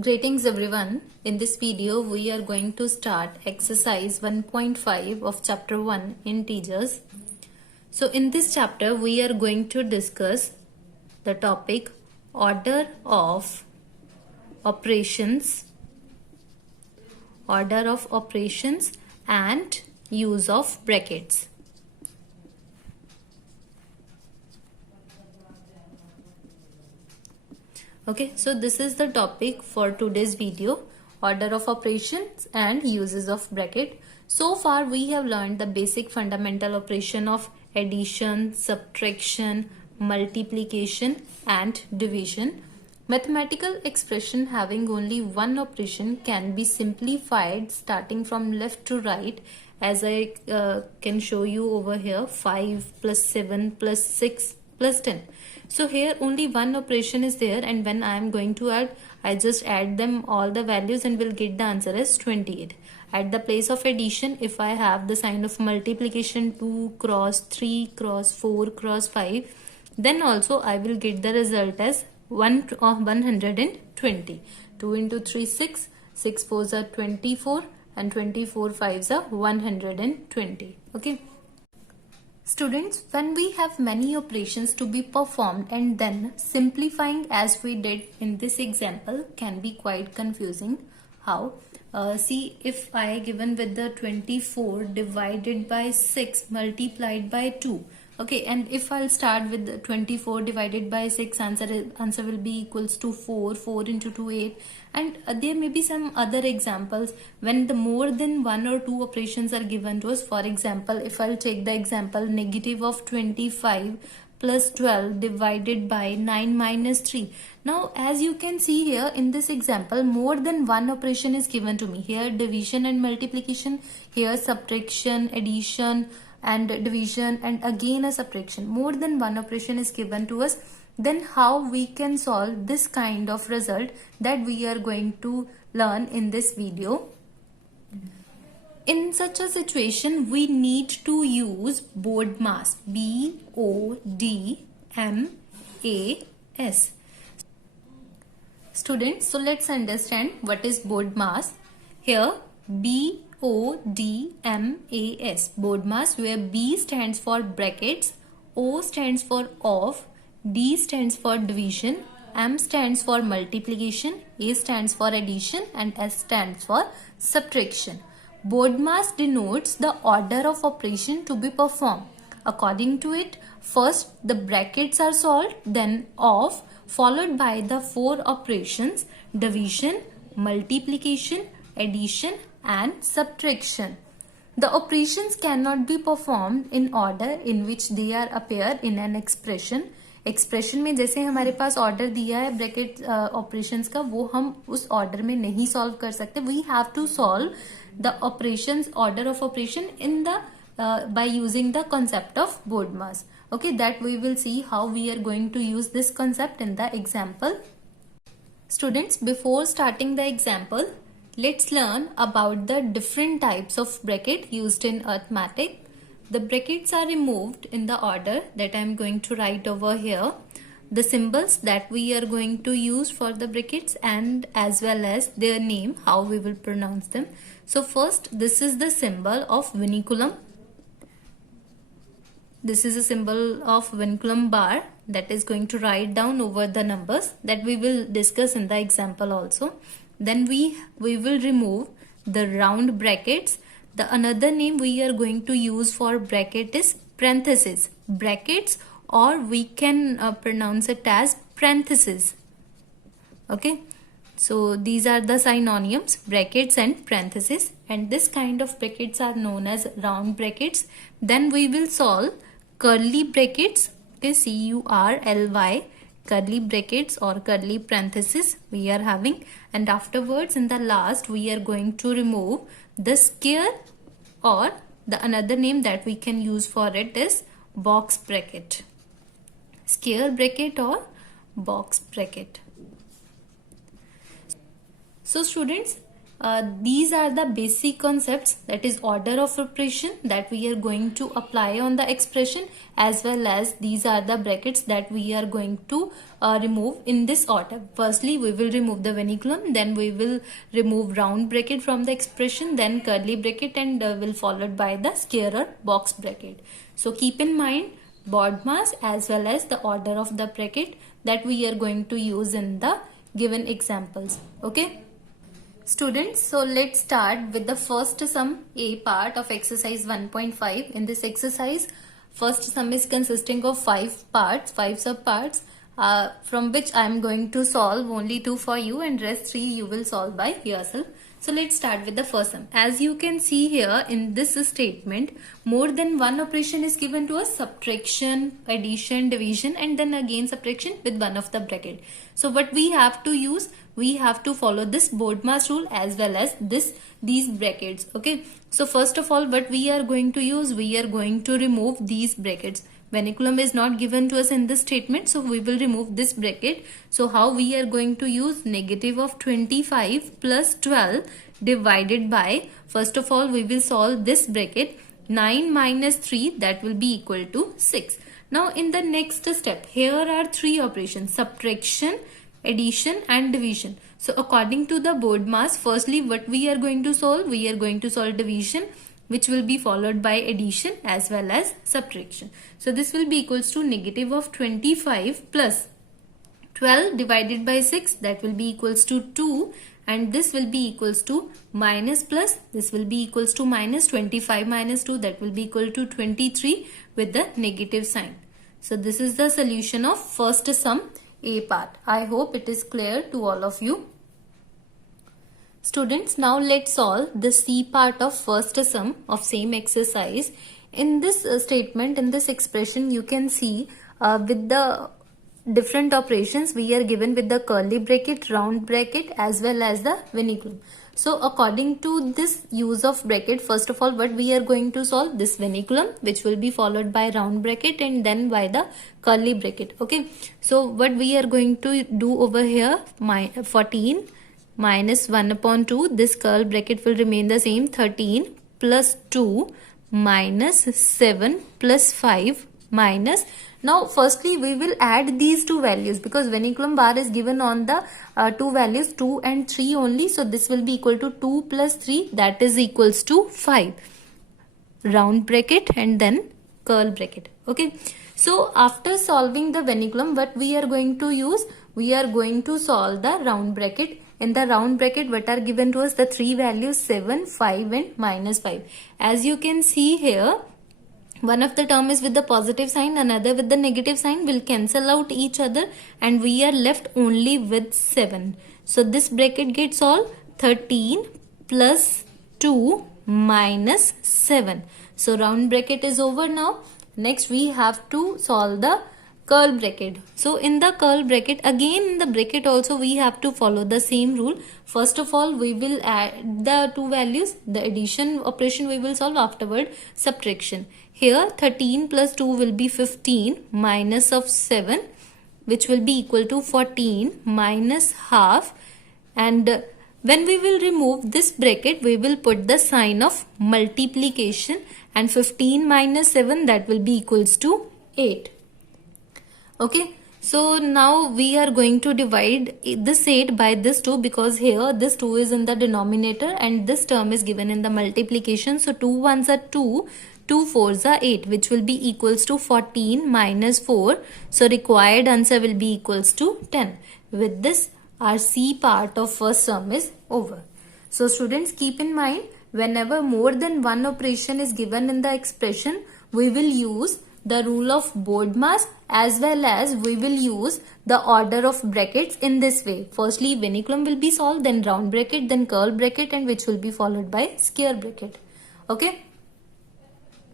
Greetings everyone. In this video we are going to start exercise 1.5 of chapter 1 integers. So in this chapter we are going to discuss the topic order of operations, and use of brackets. Okay, so this is the topic for today's video, order of operations and uses of bracket. So far we have learned the basic fundamental operation of addition, subtraction, multiplication and division. Mathematical expression having only one operation can be simplified starting from left to right, as I can show you over here. 5 plus 7 plus 6 plus 10. So here only one operation is there, and when I am going to add, I just add them all the values and will get the answer as 28. At the place of addition, if I have the sign of multiplication 2 cross 3 cross 4 cross 5, then also I will get the result as 120. 2 into 3 6, 6 4s are 24 and 24 5s are 120. Okay. Students, when we have many operations to be performed and then simplifying as we did in this example can be quite confusing. How? See, if I given with the 24 divided by 6 multiplied by 2. Okay, and if I'll start with the 24 divided by 6, answer will be equals to 4. 4 into 2, 8. And there may be some other examples when the more than one or two operations are given to us. For example, if I'll take the example negative of 25 plus 12 divided by 9 minus 3. Now, as you can see here in this example, more than one operation is given to me. Here division and multiplication, here subtraction, addition and division, and again a subtraction. More than one operation is given to us. Then how we can solve this kind of result, that we are going to learn in this video. In such a situation, we need to use BODMAS. BODMAS. Students, so let's understand what is BODMAS. Here BODMAS, BODMAS, where B stands for brackets, O stands for of, D stands for division, M stands for multiplication, A stands for addition, and S stands for subtraction. BODMAS denotes the order of operation to be performed. According to it, first the brackets are solved, then of, followed by the four operations: division, multiplication, addition and subtraction. The operations cannot be performed in order in which they are appear in an expression. Expression में जैसे हमारे पास order दिया है bracket operations का, वो हम उस order में नहीं सॉल्व कर सकते. We have to solve the operations, order of operation in the by using the concept of BODMAS. Okay, that we will see how we are going to use this concept in the example. Students, before starting the example, let's learn about the different types of bracket used in arithmetic. The brackets are removed in the order that I am going to write over here. The symbols that we are going to use for the brackets, and as well as their name, how we will pronounce them. So first, this is the symbol of vinculum. This is a symbol of vinculum bar that is going to write down over the numbers that we will discuss in the example also. Then we will remove the round brackets. The another name we are going to use for bracket is parenthesis. Brackets, or we can pronounce it as parenthesis. Okay. So these are the synonyms, brackets and parenthesis, and this kind of brackets are known as round brackets. Then we will solve curly brackets, okay, CURLY, curly brackets or curly parenthesis we are having, and afterwards in the last we are going to remove the square, or the another name that we can use for it is box bracket, square bracket or box bracket. So students, these are the basic concepts, that is order of operation, that we are going to apply on the expression, as well as these are the brackets that we are going to remove in this order. Firstly, we will remove the vinculum, then we will remove round bracket from the expression, then curly bracket, and will followed by the square or box bracket. So keep in mind BODMAS as well as the order of the bracket that we are going to use in the given examples. Okay students, so let's start with the first sum A part of exercise 1.5. In this exercise, first sum is consisting of 5 sub parts, from which I am going to solve only 2 for you and rest 3 you will solve by yourself. So let's start with the first sum. As you can see here in this statement, more than one operation is given to us: subtraction, addition, division, and then again subtraction with one of the bracket. So what we have to use, we have to follow this BODMAS rule as well as these brackets. Okay, so first of all, what we are going to use, we are going to remove these brackets. Vinculum is not given to us in this statement, so we will remove this bracket. So how we are going to use negative of 25 plus 12 divided by, first of all we will solve this bracket, 9 minus 3, that will be equal to 6. Now in the next step, here are 3 operations: subtraction, addition and division. So according to the BODMAS, firstly what we are going to solve, we are going to solve division, which will be followed by addition as well as subtraction. So this will be equals to negative of 25 plus 12 divided by 6, that will be equals to 2, and this will be equals to minus plus, this will be equals to minus 25 minus 2, that will be equal to 23 with the negative sign. So this is the solution of first sum A part. I hope it is clear to all of you. Students, now let's solve the C part of first sum of same exercise. In this statement, in this expression, you can see with the different operations we are given with the curly bracket, round bracket as well as the vinculum. So according to this use of bracket, first of all what we are going to solve, this vinculum, which will be followed by round bracket and then by the curly bracket. Okay, so what we are going to do over here, 14 minus 1 upon 2, this curl bracket will remain the same, 13 plus 2 minus 7 plus 5 minus, now firstly we will add these two values because vinculum bar is given on the two values 2 and 3 only. So this will be equal to 2 plus 3, that is equals to 5, round bracket and then curl bracket. Okay, so after solving the vinculum, what we are going to use, we are going to solve the round bracket. In the round bracket, what are given to us, the 3 values 7, 5 and minus 5. As you can see here, one of the term is with the positive sign, another with the negative sign, will cancel out each other and we are left only with 7. So this bracket gets solved, 13 plus 2 minus 7. So round bracket is over now. Next we have to solve the curl bracket. So in the curl bracket, again in the bracket also we have to follow the same rule. First of all we will add the two values, the addition operation we will solve, afterward subtraction. Here 13 plus 2 will be 15 minus of 7, which will be equal to 14 minus half, and when we will remove this bracket we will put the sign of multiplication, and 15 minus 7, that will be equals to 8. Okay, so now we are going to divide this 8 by this 2 because here this 2 is in the denominator and this term is given in the multiplication. So 2 ones are 2, 2 fours are 8, which will be equals to 14 minus 4. So required answer will be equals to 10. With this, our C part of first sum is over. So students, keep in mind, whenever more than one operation is given in the expression, we will use the rule of BODMAS as well as we will use the order of brackets in this way. Firstly vinculum will be solved, then round bracket, then curl bracket, and which will be followed by square bracket. Okay.